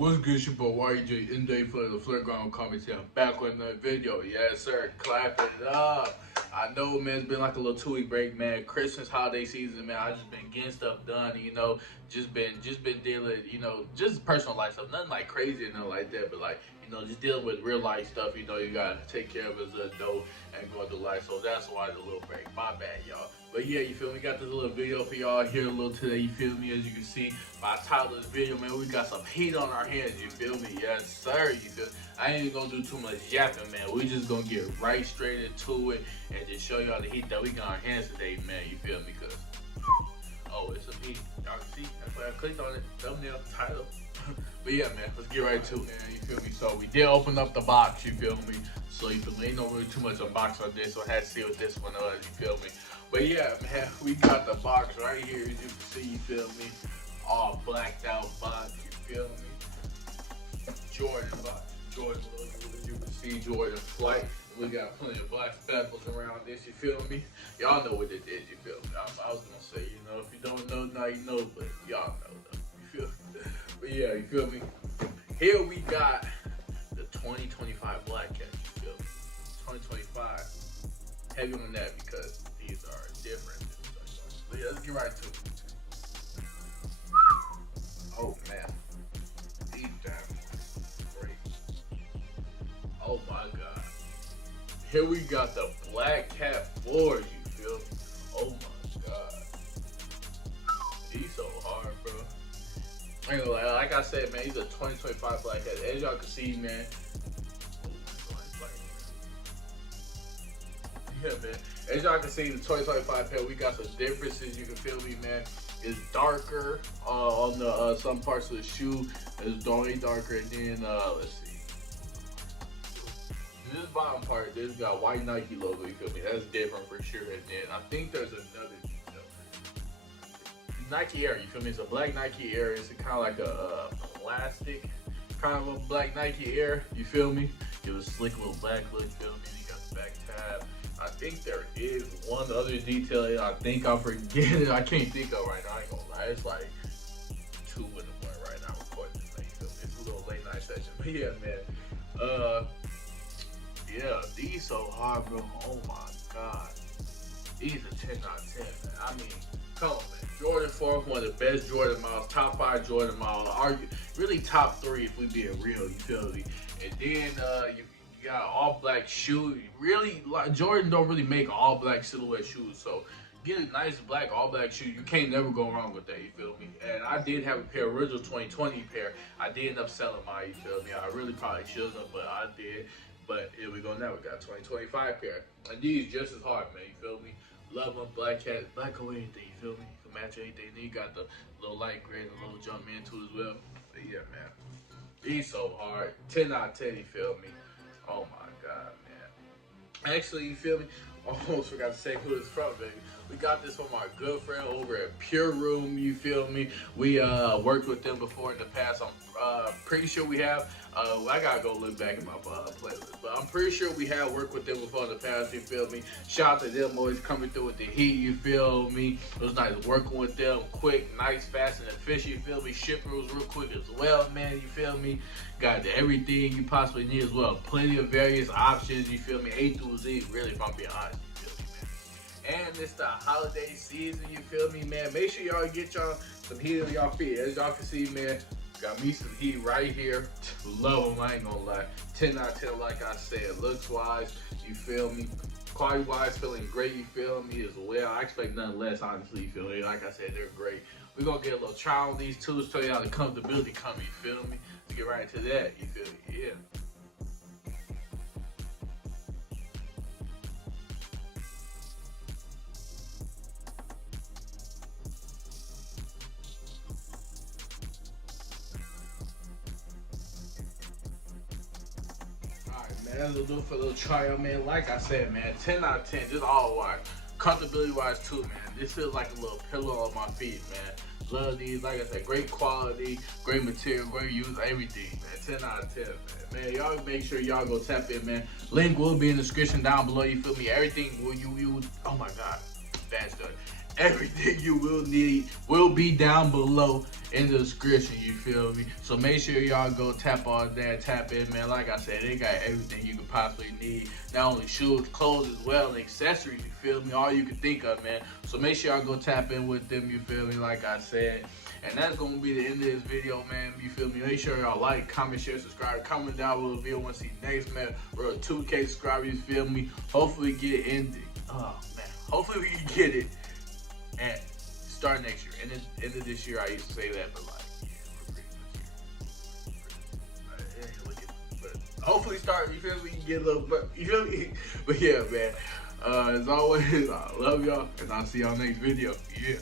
What's good, it's your boy YJ in day for the Flirt Ground commentary. I'm back with another video. Yes, sir. Clap it up. I know, man, it's been like a little 2 week break, man. Christmas holiday season, man. I just been getting stuff done, just been dealing, just personal life stuff. Nothing like crazy and nothing like that, but like, just dealing with real life stuff, you gotta take care of as an adult and go through life. So that's why the little break. My bad, y'all. But yeah, you feel me? Got this little video for y'all here a little today, you feel me? As you can see by the title of this video, man, we got some heat on our hands, you feel me? Yes, sir, you feel me? I ain't gonna do too much yapping, man. We just gonna get right straight into it and just show y'all the heat that we got on our hands today, man, you feel me? Because, oh, it's some heat. Y'all can see, that's why I clicked on it, thumbnail, title. But yeah, man, let's get right to it, man, you feel me? So we did open up the box, you feel me? So you feel me? Ain't no really too much unboxing on this, so I had to see what this one was, you feel me? But yeah, man, we got the box right here, as you can see, you feel me? All blacked out box, you feel me? Jordan box, Jordan logo, as you can see, Jordan flight. We got plenty of black speckles around this, you feel me? Y'all know what it is, you feel me? I was gonna say, if you don't know, now you know, but y'all know though, you feel me? But yeah, you feel me? Here we got the 2025 Black Cat, you feel me? 2025. Heavy on that because these are different. But yeah, let's get right to it. Oh man. These damn great. Oh my god. Here we got the Black Cat 4, you feel me? Oh my god. He's so hard, bro. I ain't gonna lie, like I said, man, he's a 2025 Black Cat. As y'all can see, man. Yeah, man. As y'all can see, the 2025 pair, we got some differences. You can feel me, man. It's darker on the some parts of the shoe. It's way darker, and then let's see. This bottom part, this got white Nike logo. You feel me? That's different for sure. And then I think there's another Nike Air. You feel me? It's a black Nike Air. It's kind of like a plastic kind of a black Nike Air. You feel me? It was slick little black look. You feel me? You got the back tab. I think there is one other detail I think I'm forgetting. I can't think of right now. I ain't gonna lie. It's like 2 in the morning right now recording this thing. So it's a little late night session. But yeah, man. Yeah, these so hard, bro. Oh my god. These are 10 out of 10, man. I mean, come on, man. Jordan 4, one of the best Jordan models, top 5 Jordan models. Really top 3 if we being real. You feel me? And then you got all black shoe. Really, like Jordan don't really make all black silhouette shoes, so get a nice black all black shoe. You can't never go wrong with that. You feel me? And I did have a pair, original 2020 pair. I did end up selling mine. You feel me? I really probably shouldn't have, but I did. But here we go now. We got 2025 pair, and these just as hard, man. You feel me? Love them, Black Cat, black or anything. You feel me? You can match anything. Then you got the little light gray and the little jump man too as well. But yeah, man. These so hard. 10 out of 10. You feel me? Oh my god, man. Actually, you feel me? Almost forgot to say who it's from, baby. We got this from our good friend over at Pureroom, you feel me? We worked with them before in the past. I'm pretty sure we have. I gotta go look back in my playlist, but I'm pretty sure we have worked with them before in the past, you feel me? Shout out to them, always coming through with the heat, you feel me? It was nice working with them, quick, nice, fast, and efficient, you feel me? Shipping was real quick as well, man, you feel me? Got everything you possibly need as well. Plenty of various options, you feel me? A through Z, really, if I'm being honest. And it's the holiday season, you feel me, man? Make sure y'all get y'all some heat on y'all feet. As y'all can see, man, got me some heat right here. Love them, I ain't gonna lie. 10 out of 10, like I said. Looks-wise, you feel me? Quality-wise, feeling great, you feel me, as well. I expect nothing less, honestly, you feel me? Like I said, they're great. We're gonna get a little try on these too, show you how the comfortability come, you feel me? To get right into that, you feel me? Yeah. Man, that's a little for a little try out, man. Like I said, man, 10 out of 10, just all wise. Comfortability wise too, man. This feels like a little pillow on my feet, man. Love these, like I said, great quality, great material, great use, everything, man. 10 out of 10, man. Man, y'all make sure y'all go tap in, man. Link will be in the description down below, you feel me? Everything will you oh my god, that's good. everything you will need will be down below in the description, you feel me? So make sure y'all go tap on that, tap in, man. Like I said, they got everything you could possibly need. Not only shoes, clothes as well, and accessories, you feel me? All you can think of, man. So make sure y'all go tap in with them, you feel me? Like I said. And that's gonna be the end of this video, man. You feel me? Make sure y'all like, comment, share, subscribe. Comment down below the video. Want to see next, man. We're at 2K subscribers, you feel me? Hopefully get it in. Oh man. Hopefully we can get it at start next year. And the end of this year, I used to say that, but like, yeah, we're pretty much here. But hopefully start, you feel me? Get a little, but you feel me? But yeah, man. As always, I love y'all, and I'll see y'all next video. Yeah.